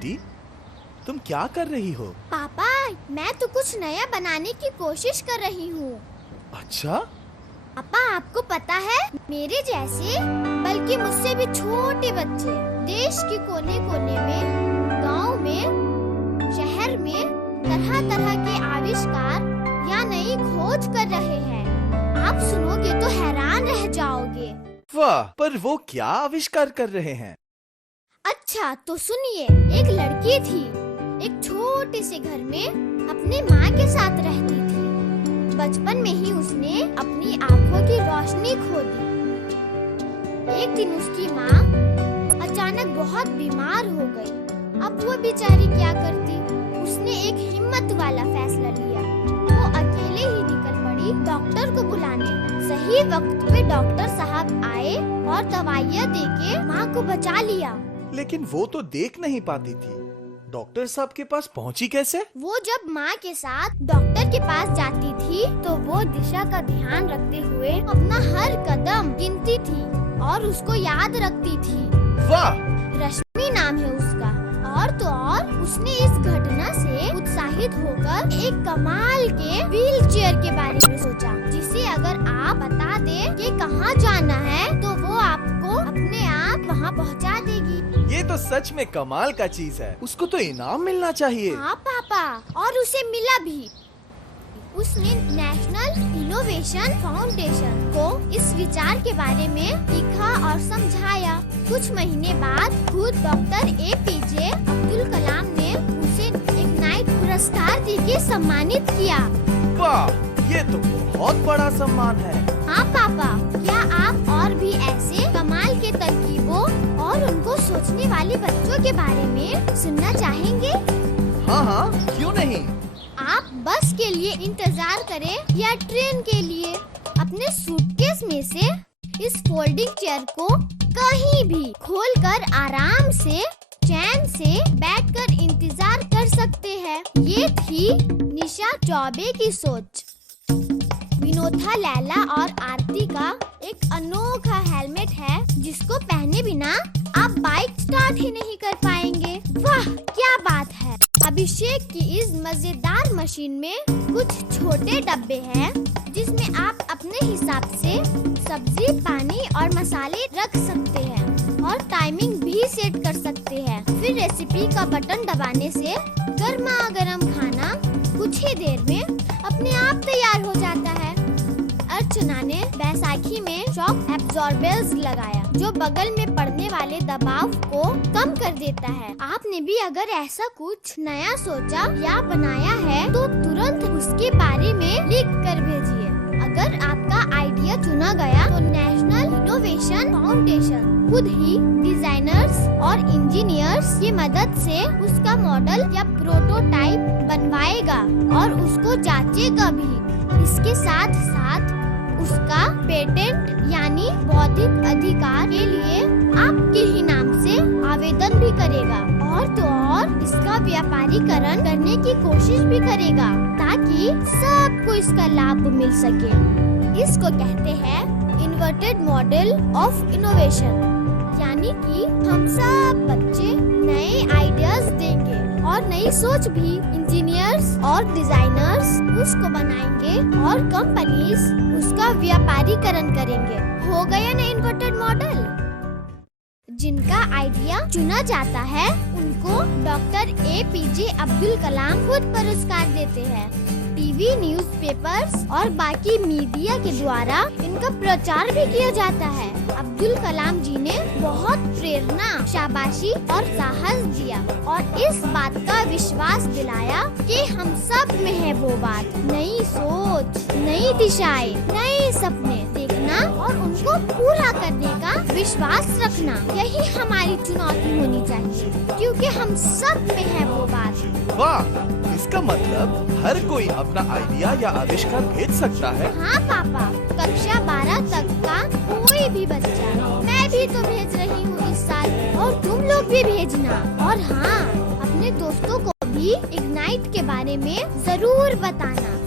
बेटी, तुम क्या कर रही हो? पापा, मैं तो कुछ नया बनाने की कोशिश कर रही हूँ। अच्छा? पापा, आपको पता है, मेरे जैसे बल्कि मुझसे भी छोटे बच्चे देश के कोने कोने में, गांव में, शहर में तरह तरह के आविष्कार या नई खोज कर रहे हैं। आप सुनोगे तो हैरान रह जाओगे। वाह, पर वो क्या आविष्कार कर रहे हैं? अच्छा तो सुनिए, एक लड़की थी, एक छोटे से घर में अपने माँ के साथ रहती थी। बचपन में ही उसने अपनी आँखों की रोशनी खो दी। एक दिन उसकी माँ अचानक बहुत बीमार हो गई। अब वो बेचारी क्या करती? उसने एक हिम्मत वाला फैसला लिया। वो अकेले ही निकल पड़ी डॉक्टर को बुलाने। सही वक्त पे डॉक्टर साहब आए और दवाइयाँ देके माँ को बचा लिया। लेकिन वो तो देख नहीं पाती थी, डॉक्टर साहब के पास पहुंची कैसे? वो जब माँ के साथ डॉक्टर के पास जाती थी तो वो दिशा का ध्यान रखते हुए अपना हर कदम गिनती थी और उसको याद रखती थी। वाह! रश्मि नाम है उसका। और तो और उसने इस घटना से उत्साहित होकर एक कमाल के व्हील चेयर के बारे में सोचा, जिसे अगर आप बता दे कि कहाँ जाना है तो वो आपको अपने आप वहाँ पहुँचा देगी। ये तो सच में कमाल का चीज है। उसको तो इनाम मिलना चाहिए। हाँ पापा, और उसे मिला भी। उसने नेशनल इनोवेशन फाउंडेशन को इस विचार के बारे में लिखा और समझाया। कुछ महीने बाद खुद डॉक्टर APJ अब्दुल कलाम ने उसे इग्नाइट पुरस्कार देके सम्मानित किया। वाह, ये तो बहुत बड़ा सम्मान है। हाँ पापा, क्या आप और भी ऐसे कमाल के तरकीबों और उनको सोचने वाले बच्चों के बारे में सुनना चाहेंगे? हाँ हाँ, क्यों नहीं। आप बस के लिए इंतजार करें या ट्रेन के लिए, अपने सूटकेस में से इस फोल्डिंग चेयर को कहीं भी खोलकर आराम से चैन से बैठकर इंतजार कर सकते हैं। ये थी निशा चौबे की सोच। विनोथा, लैला और आरती का एक अनोखा हेलमेट है जिसको पहने बिना आप बाइक स्टार्ट ही नहीं कर पाएंगे। वाह, क्या बात है। अभिषेक की इस मजेदार मशीन में कुछ छोटे डब्बे हैं जिसमें आप अपने हिसाब से सब्जी, पानी और मसाले रख सकते हैं और टाइमिंग भी सेट कर सकते हैं। फिर रेसिपी का बटन दबाने से गर्मा गर्म खाना कुछ ही देर में अपने आप तैयार हो जाता है। अर्चना ने बैसाखी में शॉक एब्जॉर्बर्स लगाया जो बगल में पड़ने वाले दबाव को कम कर देता है। आपने भी अगर ऐसा कुछ नया सोचा या बनाया है तो तुरंत उसके बारे में लिख कर भेजिए। अगर आपका आइडिया चुना गया तो नेशनल इनोवेशन फाउंडेशन खुद ही डिजाइनर्स और इंजीनियर्स की मदद से उसका मॉडल या प्रोटोटाइप बनवाएगा और उसको जांचेगा भी। इसके साथ साथ उसका पेटेंट यानी बौद्धिक अधिकार के लिए आपके ही नाम से आवेदन भी करेगा और तो और इसका व्यापारीकरण करने की कोशिश भी करेगा ताकि सबको इसका लाभ मिल सके। इसको कहते हैं इन्वर्टेड मॉडल ऑफ इनोवेशन, यानी कि हम सब बच्चे नए आइडियाज देंगे और नई सोच भी इंजीनियर्स और डिजाइनर्स उसको बनाएंगे और कंपनीज उसका व्यापारीकरण करेंगे। हो गया ना इन्वर्टेड मॉडल। जिनका आइडिया चुना जाता है उनको डॉक्टर APJ अब्दुल कलाम खुद पुरस्कार देते हैं। टीवी, न्यूज़पेपर्स और बाकी मीडिया के द्वारा इनका प्रचार भी किया जाता है। अब्दुल कलाम जी ने बहुत प्रेरणा, शाबाशी और साहस दिया और इस बात का विश्वास दिलाया कि हम सब में है वो बात, नई सोच, नई दिशाएं, नए सपने देखना और उनको पूरा करने का विश्वास रखना। यही हमारी चुनौती होनी चाहिए क्योंकि हम सब में है वो बात। वाह, इसका मतलब हर कोई अपना आइडिया या आविष्कार भेज सकता है। हाँ पापा, कक्षा 12 तक का कोई भी बच्चा, मैं भी तो भेज रही हूँ इस साल और तुम लोग भी भेजना। और हाँ, अपने दोस्तों को भी इग्नाइट के बारे में जरूर बताना।